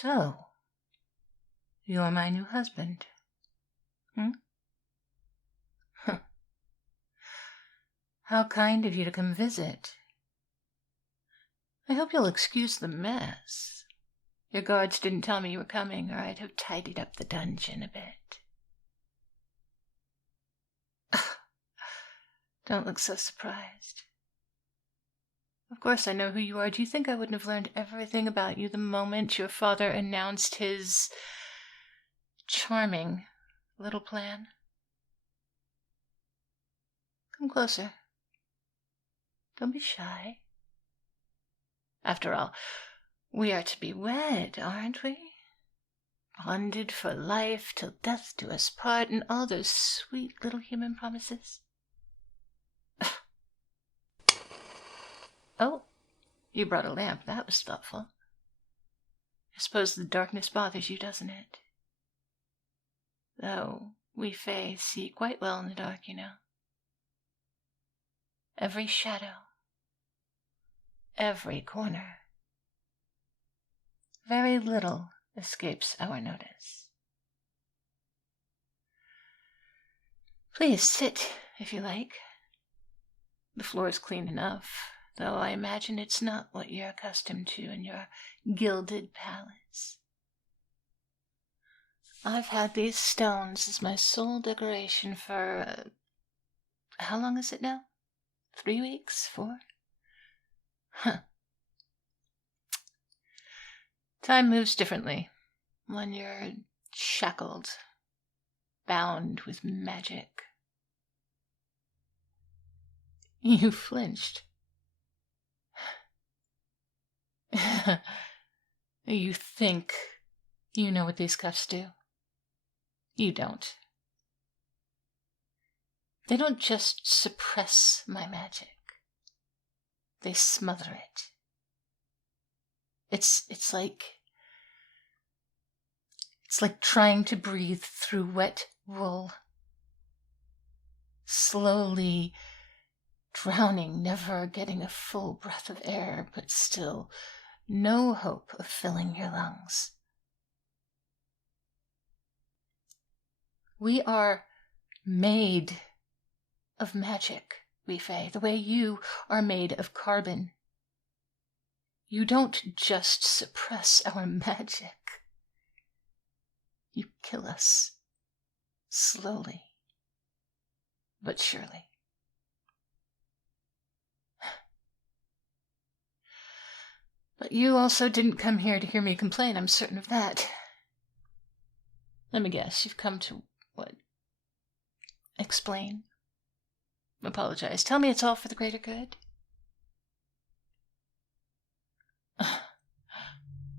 So, you're my new husband. How kind of you to come visit. I hope you'll excuse the mess. Your guards didn't tell me you were coming, or I'd have tidied up the dungeon a bit. Don't look so surprised. Of course I know who you are. Do you think I wouldn't have learned everything about you the moment your father announced his charming little plan? Come closer. Don't be shy. After all, we are to be wed, aren't we? Bonded for life till death do us part, and all those sweet little human promises. Oh, you brought a lamp. That was thoughtful. I suppose the darkness bothers you, doesn't it? Though we Fae see quite well in the dark, you know. Every shadow, every corner. Very little escapes our notice. Please sit, if you like. The floor is clean enough, though I imagine it's not what you're accustomed to in your gilded palace. I've had these stones as my sole decoration for, how long is it now? 3 weeks? 4? Time moves differently when you're shackled, bound with magic. You flinched. You think you know what these cuffs do. You don't. They don't just suppress my magic. They smother it. It's like trying to breathe through wet wool. Slowly drowning, never getting a full breath of air, but still no hope of filling your lungs. We are made of magic, we Fae, the way you are made of carbon. You don't just suppress our magic. You kill us, slowly, but surely. But you also didn't come here to hear me complain, I'm certain of that. Let me guess, you've come to, what? Explain? Apologize. Tell me it's all for the greater good?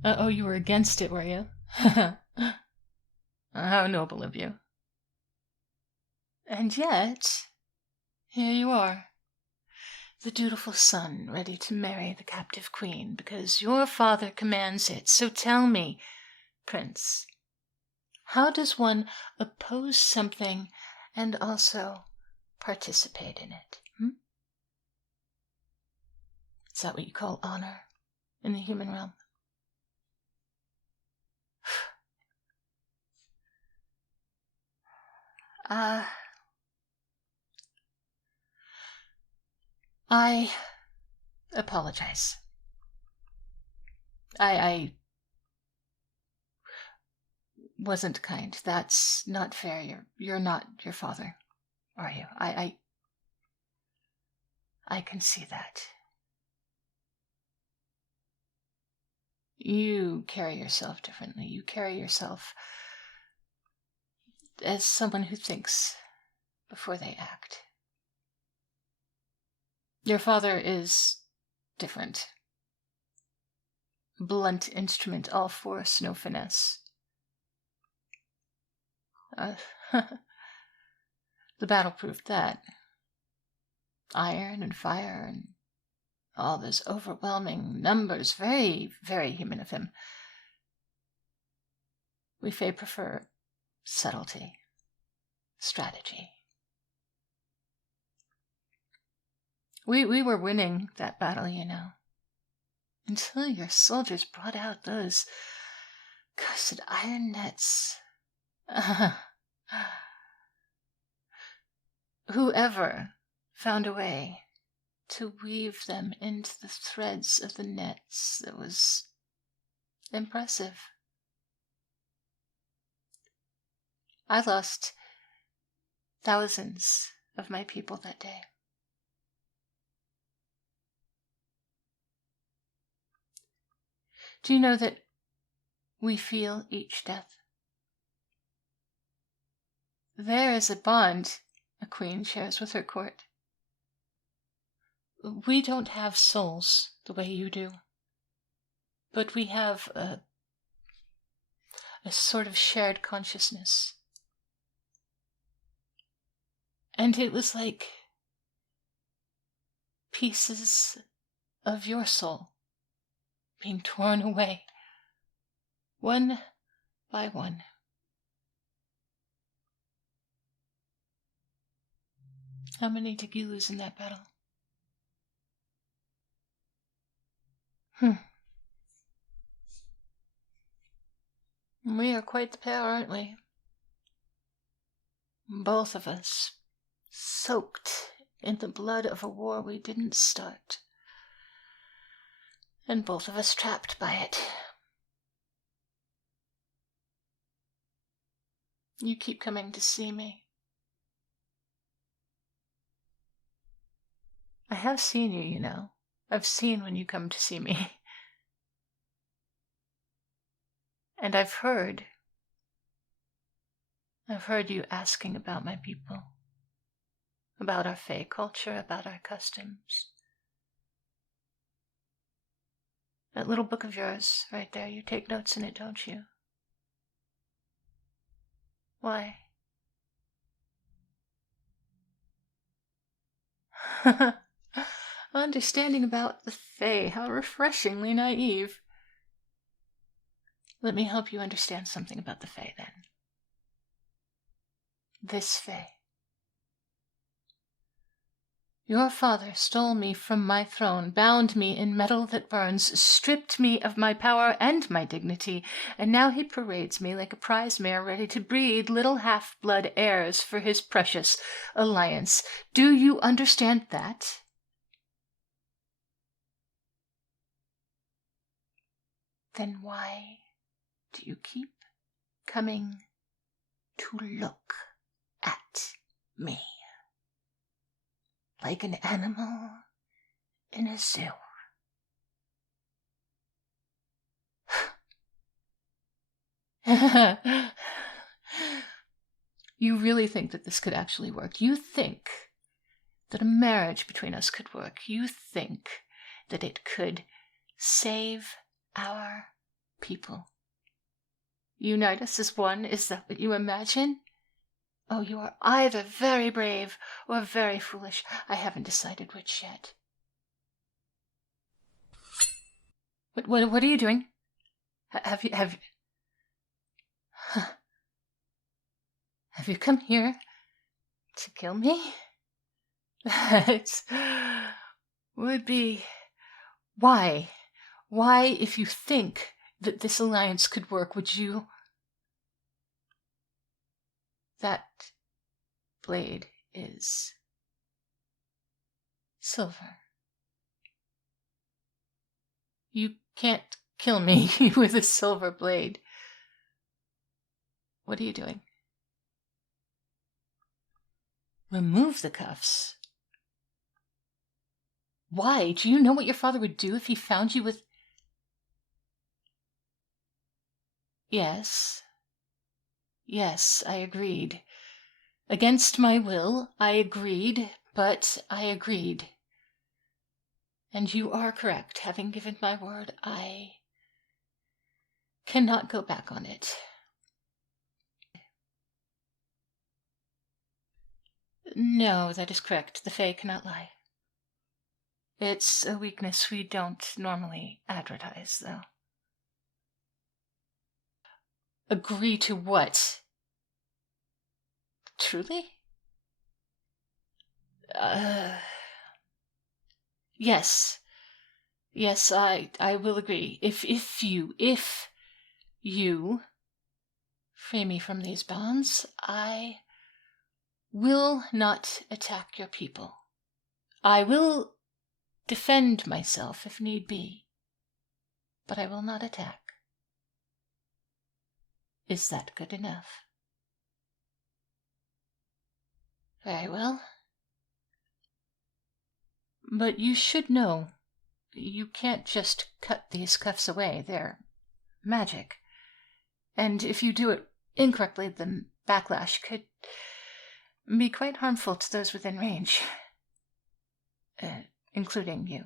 Oh, you were against it, were you? How noble of you. And yet, here you are. The dutiful son, ready to marry the captive queen, because your father commands it. So tell me, Prince, how does one oppose something and also participate in it? Is that what you call honor in the human realm? I apologize. I wasn't kind. That's not fair. You're not your father, are you? I can see that. You carry yourself differently. You carry yourself as someone who thinks before they act. Your father is different. Blunt instrument, all force, no finesse. The battle proved that. Iron and fire and all those overwhelming numbers, very, very human of him. We Fae prefer subtlety, strategy. We were winning that battle, you know, until your soldiers brought out those Cursed iron nets. Whoever found a way to weave them into the threads of the nets, it was impressive. I lost thousands of my people that day. Do you know that we feel each death? There is a bond a queen shares with her court. We don't have souls the way you do, but we have a sort of shared consciousness. And it was like pieces of your soul being torn away, one by one. How many did you lose in that battle? We are quite the pair, aren't we? Both of us, soaked in the blood of a war we didn't start. And both of us trapped by it. You keep coming to see me. I have seen you, you know. I've seen when you come to see me. And I've heard you asking about my people. About our Fae culture, about our customs. That little book of yours, right there, you take notes in it, don't you? Why? Understanding about the Fae, how refreshingly naive. Let me help you understand something about the Fae, then. This Fae. Your father stole me from my throne, bound me in metal that burns, stripped me of my power and my dignity, and now he parades me like a prize mare ready to breed little half-blood heirs for his precious alliance. Do you understand that? Then why do you keep coming to look at me? Like an animal in a zoo. You really think that this could actually work? You think that a marriage between us could work? You think that it could save our people? Unite us as one? Is that what you imagine? Oh, you are either very brave or very foolish. I haven't decided which yet. What are you doing? Have you come here to kill me? That would be... Why? Why, if you think that this alliance could work, would you... That blade is silver. You can't kill me with a silver blade. What are you doing? Remove the cuffs. Why? Do you know what your father would do if he found you with... Yes. Yes, I agreed. Against my will, I agreed, but I agreed. And you are correct. Having given my word, I cannot go back on it. No, that is correct. The Fae cannot lie. It's a weakness we don't normally advertise, though. Agree to what? Truly? Yes. Yes, I will agree. If you free me from these bonds, I will not attack your people. I will defend myself if need be, but I will not attack. Is that good enough? Very well. But you should know, you can't just cut these cuffs away. They're magic. And if you do it incorrectly, the backlash could be quite harmful to those within range. Including you.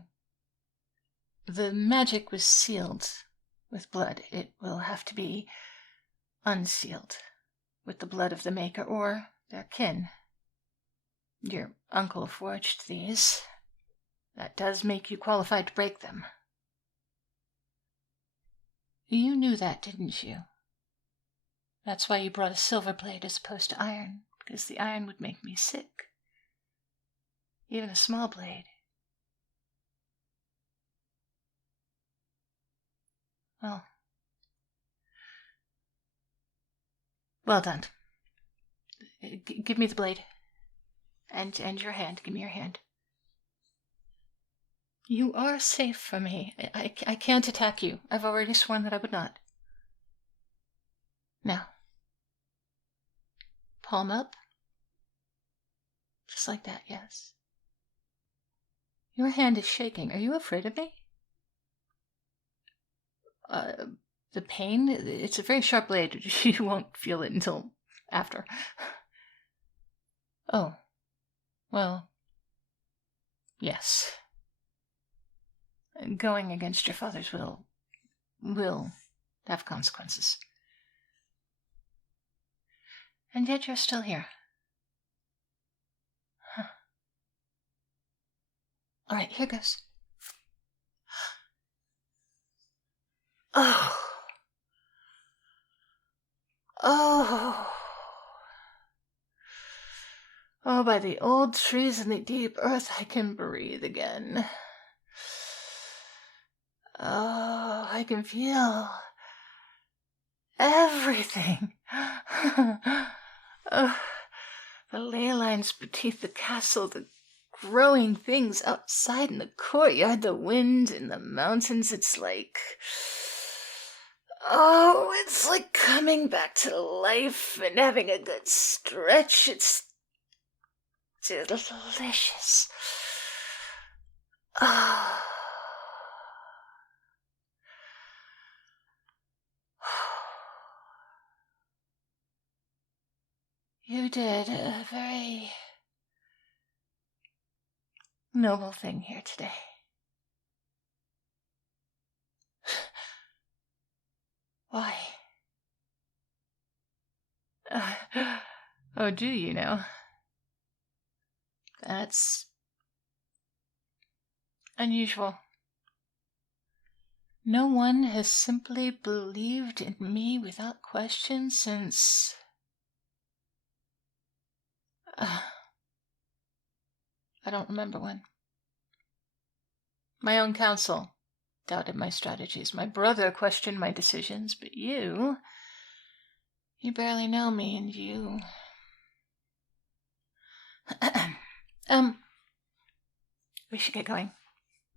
The magic was sealed with blood. It will have to be unsealed with the blood of the Maker or their kin. Your uncle forged these. That does make you qualified to break them. You knew that, didn't you? That's why you brought a silver blade as opposed to iron, because the iron would make me sick. Even a small blade. Well done. Give me the blade. And your hand. Give me your hand. You are safe from me. I can't attack you. I've already sworn that I would not. Now. Palm up. Just like that, yes. Your hand is shaking. Are you afraid of me? The pain? It's a very sharp blade. You won't feel it until after. Oh. Well. Yes. Going against your father's will have consequences. And yet you're still here. Huh. All right, here goes. Oh. Oh. Oh, by the old trees and the deep earth, I can breathe again. Oh, I can feel everything. Oh, the ley lines beneath the castle, the growing things outside in the courtyard, the wind in the mountains. It's like coming back to life and having a good stretch. It's delicious. Oh. You did a very noble thing here today. Why? Oh, do you know? That's unusual. No one has simply believed in me without question since... I don't remember when. My own council doubted my strategies. My brother questioned my decisions, but you barely know me, and you... We should get going.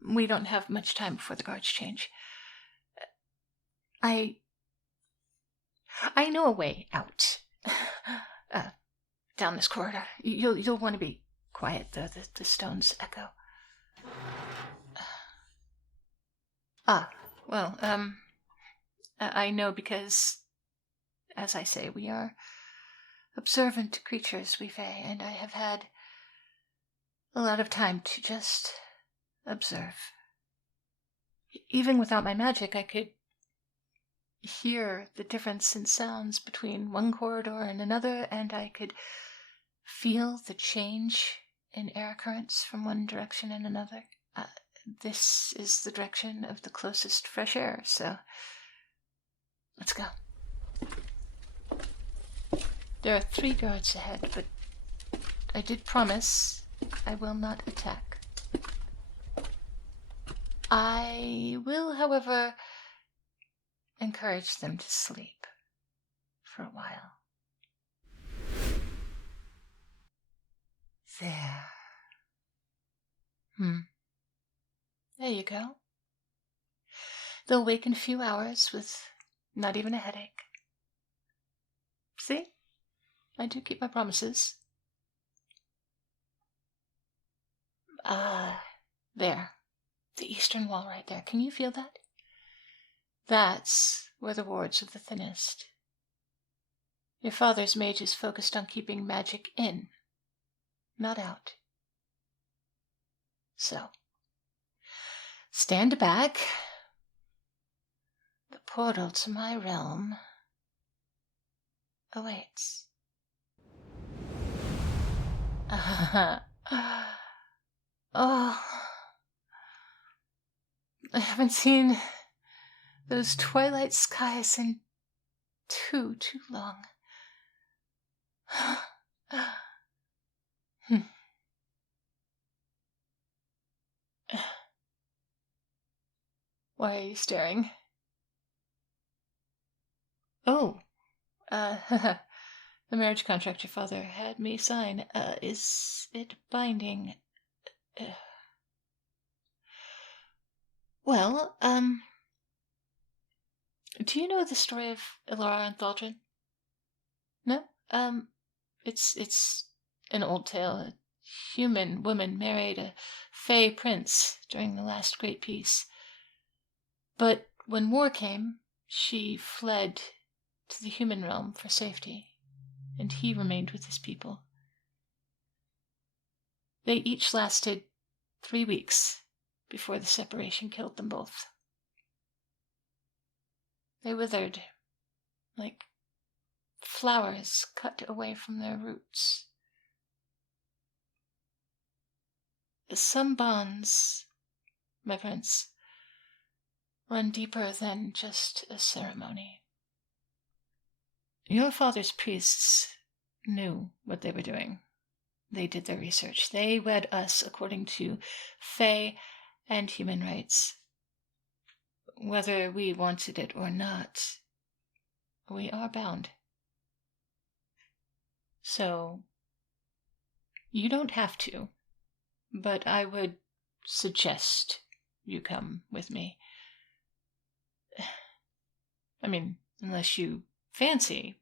We don't have much time before the guards change. I know a way out. Down this corridor. You'll want to be quiet, though. The stones echo. I know because, as I say, we are observant creatures, we Fae, and I have had a lot of time to just observe. Even without my magic, I could hear the difference in sounds between one corridor and another, and I could feel the change in air currents from one direction and another. This is the direction of the closest fresh air, so let's go. There are 3 guards ahead, but I did promise I will not attack. I will, however, encourage them to sleep for a while. There. There you go. They'll wake in a few hours with not even a headache. See? I do keep my promises. There. The eastern wall right there. Can you feel that? That's where the wards are the thinnest. Your father's mage is focused on keeping magic in, not out. So, stand back. The portal to my realm awaits. Oh, I haven't seen those twilight skies in too long. Why are you staring? Oh, the marriage contract your father had me sign, is it binding? Well, do you know the story of Ilara and Thaldrin? No? It's an old tale. A human woman married a Fae prince during the last great peace. But when war came, she fled to the human realm for safety, and he remained with his people. They each lasted 3 weeks before the separation killed them both. They withered like flowers cut away from their roots. Some bonds, my prince, run deeper than just a ceremony. Your father's priests knew what they were doing. They did their research. They wed us according to Fae and human rights. Whether we wanted it or not, we are bound. So, you don't have to, but I would suggest you come with me. I mean, unless you fancy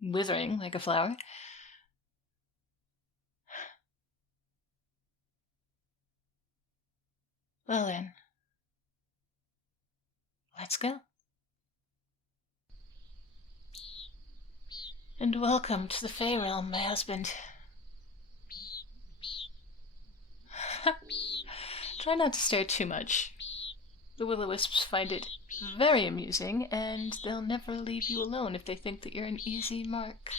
withering like a flower. Well then, let's go. And welcome to the Fae realm, my husband. Try not to stare too much. The will-o-wisps find it very amusing, and they'll never leave you alone if they think that you're an easy mark.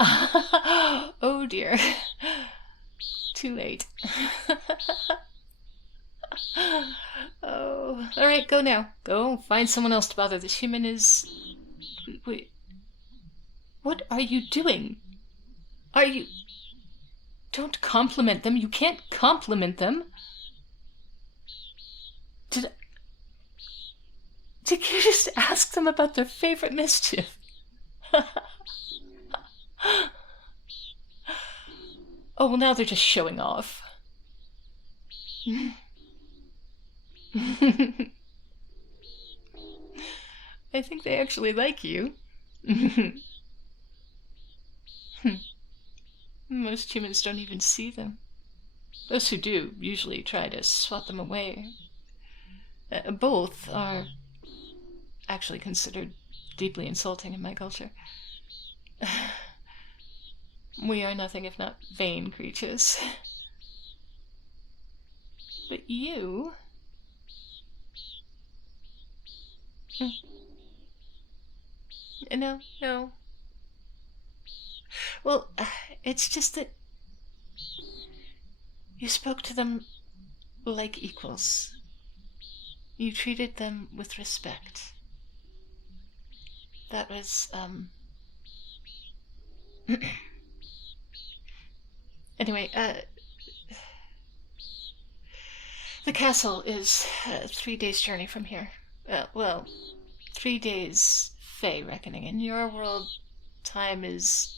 Oh dear. Too late. Oh, alright, go now. Go find someone else to bother. This human is... Wait. What are you doing? Are you... Don't compliment them. You can't compliment them. Did you just ask them about their favorite mischief? Oh, well, now they're just showing off. I think they actually like you. Most humans don't even see them. Those who do usually try to swat them away. Both are actually considered deeply insulting in my culture. We are nothing if not vain creatures. But you... No. Well, it's just that you spoke to them like equals. You treated them with respect. That was, Anyway, the castle is a 3 days' journey from here. Well, 3 days Fae reckoning. In your world, time is...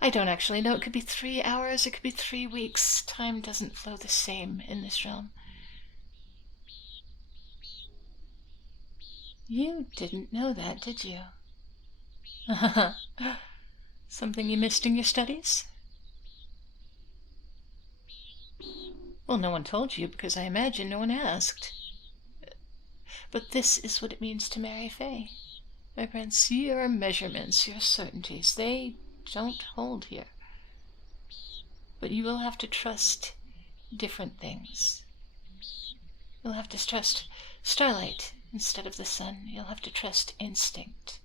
I don't actually know. It could be 3 hours, it could be 3 weeks. Time doesn't flow the same in this realm. You didn't know that, did you? Something you missed in your studies? Well, no one told you because I imagine no one asked. But this is what it means to marry Fae. My prince, your measurements, your certainties, they don't hold here. But you will have to trust different things. You'll have to trust starlight instead of the sun. You'll have to trust instinct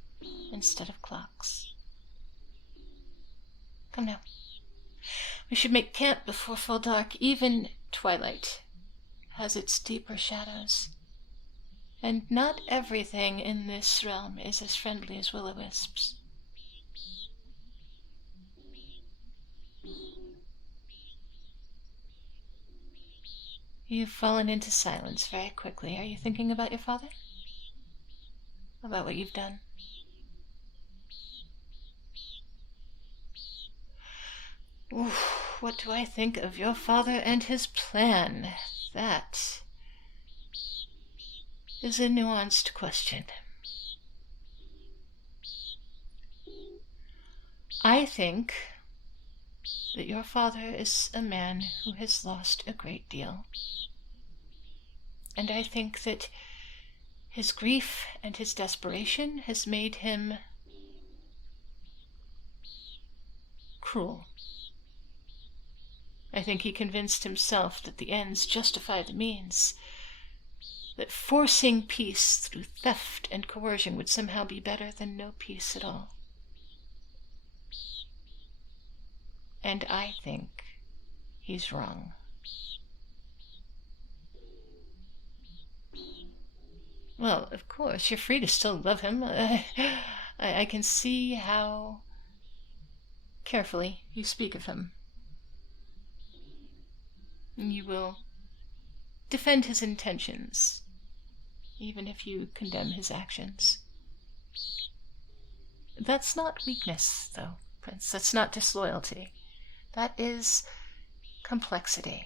instead of clocks. Come now. We should make camp before full dark. Even twilight has its deeper shadows. And not everything in this realm is as friendly as will-o-wisps. You've fallen into silence very quickly. Are you thinking about your father? About what you've done? Oof, what do I think of your father and his plan? That is a nuanced question. I think that your father is a man who has lost a great deal. And I think that his grief and his desperation has made him cruel. I think he convinced himself that the ends justify the means, that forcing peace through theft and coercion would somehow be better than no peace at all. And I think he's wrong. Well, of course, you're free to still love him. I can see how carefully you speak of him. You will defend his intentions, even if you condemn his actions. That's not weakness, though, Prince. That's not disloyalty. That is complexity.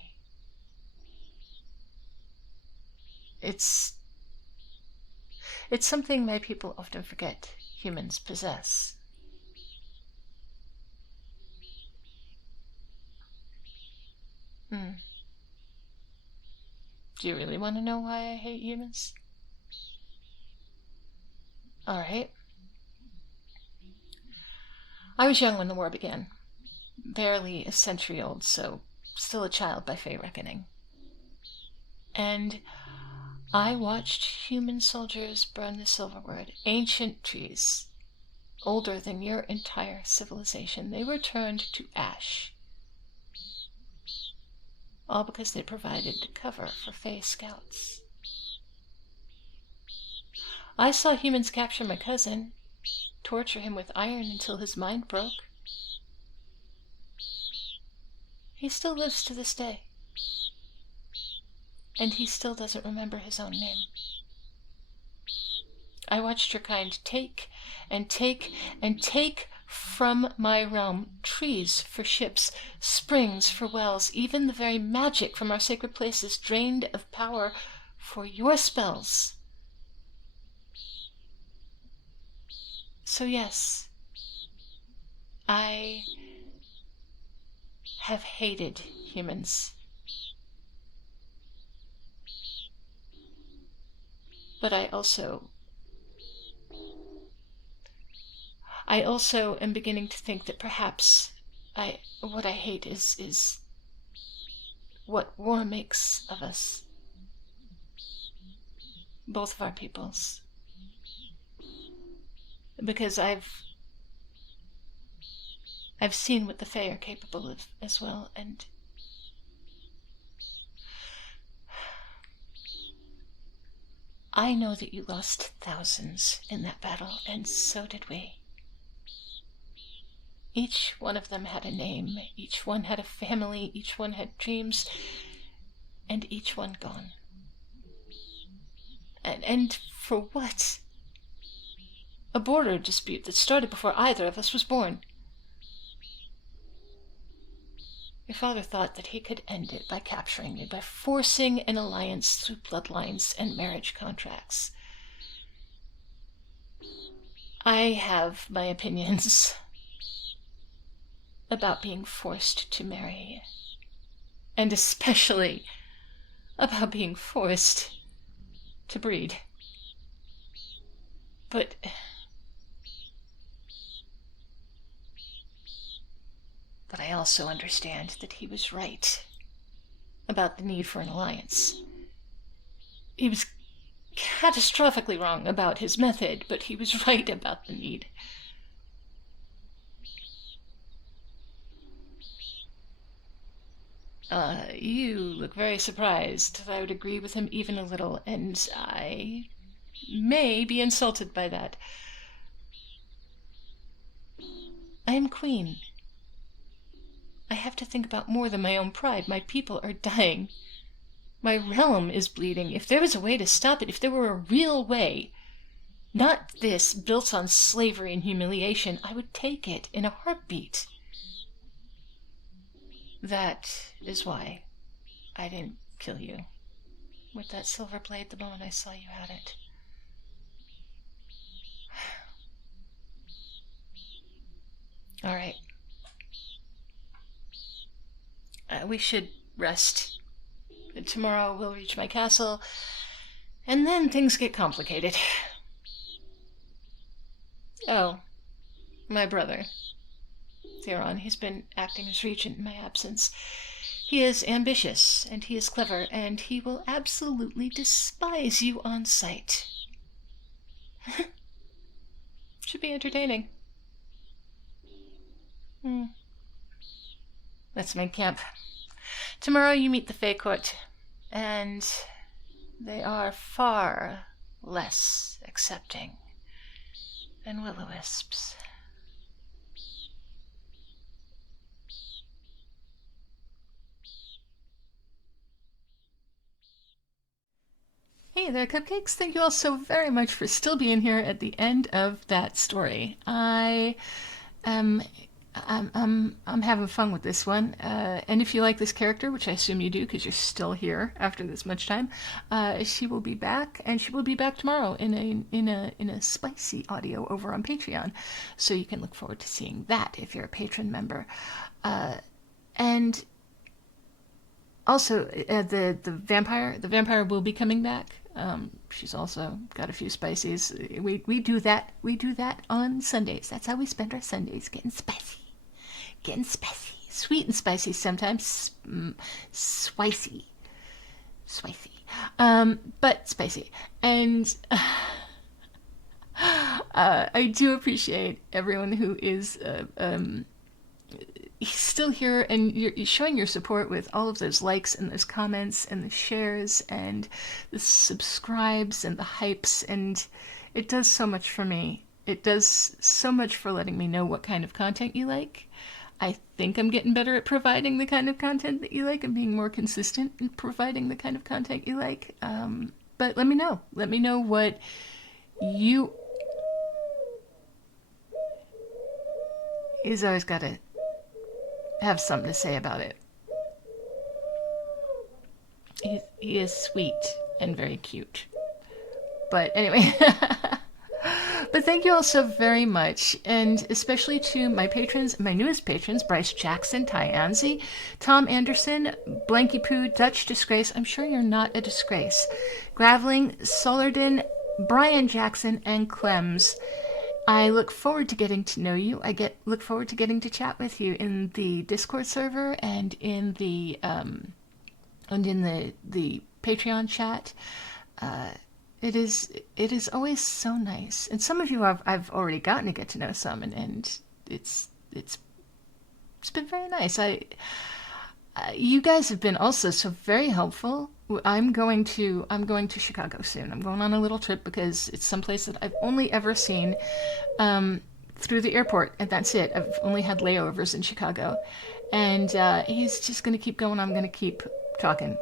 It's something my people often forget humans possess. Do you really want to know why I hate humans? Alright. I was young when the war began. Barely a century old, so still a child by Fae reckoning. And I watched human soldiers burn the Silverwood, ancient trees, older than your entire civilization. They were turned to ash. All because they provided cover for Fae scouts. I saw humans capture my cousin, torture him with iron until his mind broke. He still lives to this day. And he still doesn't remember his own name. I watched your kind take and take and take from my realm trees for ships, springs for wells, even the very magic from our sacred places drained of power for your spells. So yes, I have hated humans. But I also am beginning to think that perhaps what I hate is what war makes of us. Both of our peoples. Because I've seen what the Fae are capable of as well, and I know that you lost thousands in that battle, and so did we. Each one of them had a name, each one had a family, each one had dreams, and each one gone. And for what? A border dispute that started before either of us was born. Your father thought that he could end it by capturing me, by forcing an alliance through bloodlines and marriage contracts. I have my opinions about being forced to marry, and especially about being forced to breed. But I also understand that he was right about the need for an alliance. He was catastrophically wrong about his method, but he was right about the need. You look very surprised that I would agree with him even a little, and I may be insulted by that. I am queen. I have to think about more than my own pride. My people are dying. My realm is bleeding. If there was a way to stop it, if there were a real way, not this built on slavery and humiliation, I would take it in a heartbeat. That is why I didn't kill you with that silver blade the moment I saw you had it. All right. We should rest. Tomorrow we'll reach my castle, and then things get complicated. Oh, my brother, Theron, he's been acting as regent in my absence. He is ambitious, and he is clever, and he will absolutely despise you on sight. Should be entertaining. Let's make camp. Tomorrow you meet the Fae Court, and they are far less accepting than will-o-wisps. Hey there, Cupcakes. Thank you all so very much for still being here at the end of that story. I'm having fun with this one, and if you like this character, which I assume you do because you're still here after this much time, she will be back, and she will be back tomorrow in a spicy audio over on Patreon, so you can look forward to seeing that if you're a patron member, and also the vampire will be coming back. She's also got a few spices. We do that on Sundays. That's how we spend our Sundays, getting spicy, sweet and spicy sometimes, spicy, but spicy. And I do appreciate everyone who is still here, and you're showing your support with all of those likes and those comments and the shares and the subscribes and the hypes, and it does so much for me. It does so much for letting me know what kind of content you like. I think I'm getting better at providing the kind of content that you like and being more consistent in providing the kind of content you like. But let me know. Let me know what you... He's always got to have something to say about it. He is sweet and very cute. But anyway... But thank you all so very much, and especially to my patrons, my newest patrons, Bryce Jackson, Ty Anzi, Tom Anderson, Blanky Poo, Dutch Disgrace, I'm sure you're not a disgrace, Graveling, Solarden, Brian Jackson, and Clems. I look forward to getting to know you. Look forward to getting to chat with you in the Discord server and in the Patreon chat. It is always so nice, and some of you I've already gotten to get to know some, and it's been very nice. You guys have been also so very helpful. I'm going to Chicago soon. I'm going on a little trip because it's someplace that I've only ever seen through the airport, and that's it. I've only had layovers in Chicago, and he's just going to keep going. I'm going to keep talking.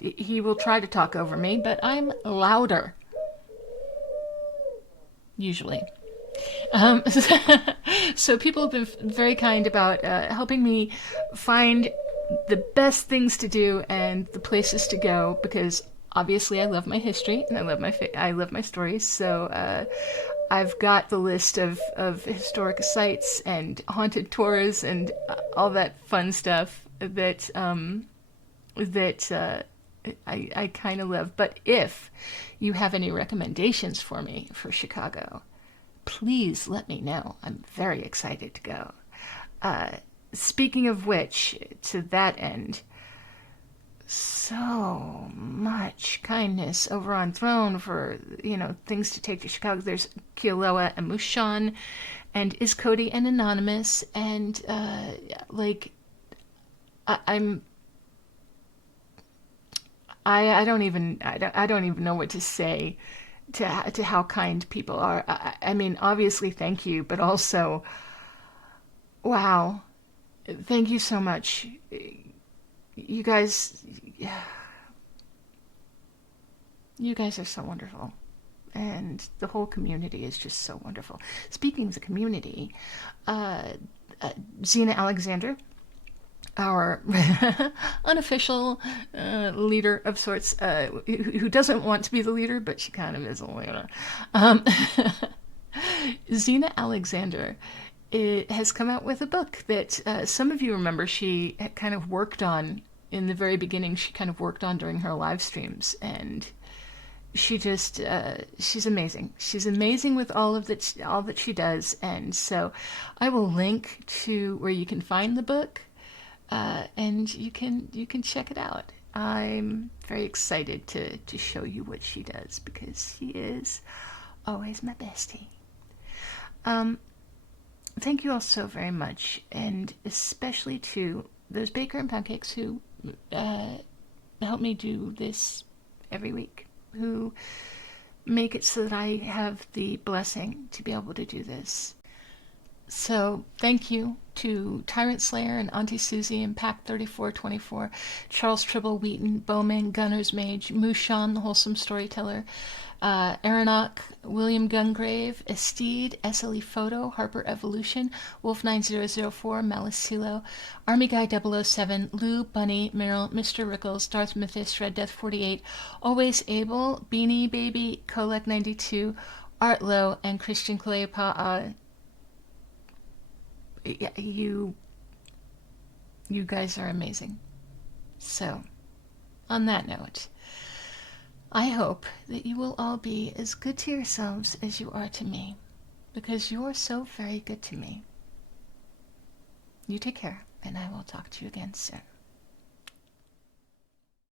He will try to talk over me, but I'm louder usually. Um, so people have been very kind about helping me find the best things to do and the places to go, because obviously I love my history and I love my stories. So I've got the list of historic sites and haunted tours and all that fun stuff that I kind of love. But if you have any recommendations for me for Chicago, please let me know. I'm very excited to go. Speaking of which, to that end, so much kindness over on Throne for, things to take to Chicago. There's Kealoha and Mushan, and Is Cody and Anonymous, and like I'm I don't even know what to say to how kind people are. I mean, obviously, thank you, but also, wow, thank you so much. You guys, you guys are so wonderful. And the whole community is just so wonderful. Speaking of the community, uh, Xena Alexander, our unofficial leader of sorts, who doesn't want to be the leader, but she kind of is a leader. Um, Xena Alexander has come out with a book that some of you remember she kind of worked on in the very beginning. She kind of worked on during her live streams, and she just she's amazing. She's amazing with all that she does, and so I will link to where you can find the book, and you can check it out. I'm very excited to show you what she does, because she is always my bestie. Um, Thank you all so very much, and especially to those Baker and Pancakes who uh, help me do this every week, who make it so that I have the blessing to be able to do this. So thank you to Tyrant Slayer and Auntie Susie and Pack 3424, Charles Tribble Wheaton, Bowman, Gunner's Mage, Mushan, the Wholesome Storyteller, Aronach, William Gungrave, Estede, SLE Photo, Harper Evolution, Wolf9004, Malicilo, Army Guy 007, Lou, Bunny, Meryl, Mr. Rickles, Darth Mythos, Red Death 48, Always Able, Beanie Baby, Kolek 92, Art Low, and Christian Cleopa. You guys are amazing. So, on that note, I hope that you will all be as good to yourselves as you are to me, because you're so very good to me. You take care, and I will talk to you again soon.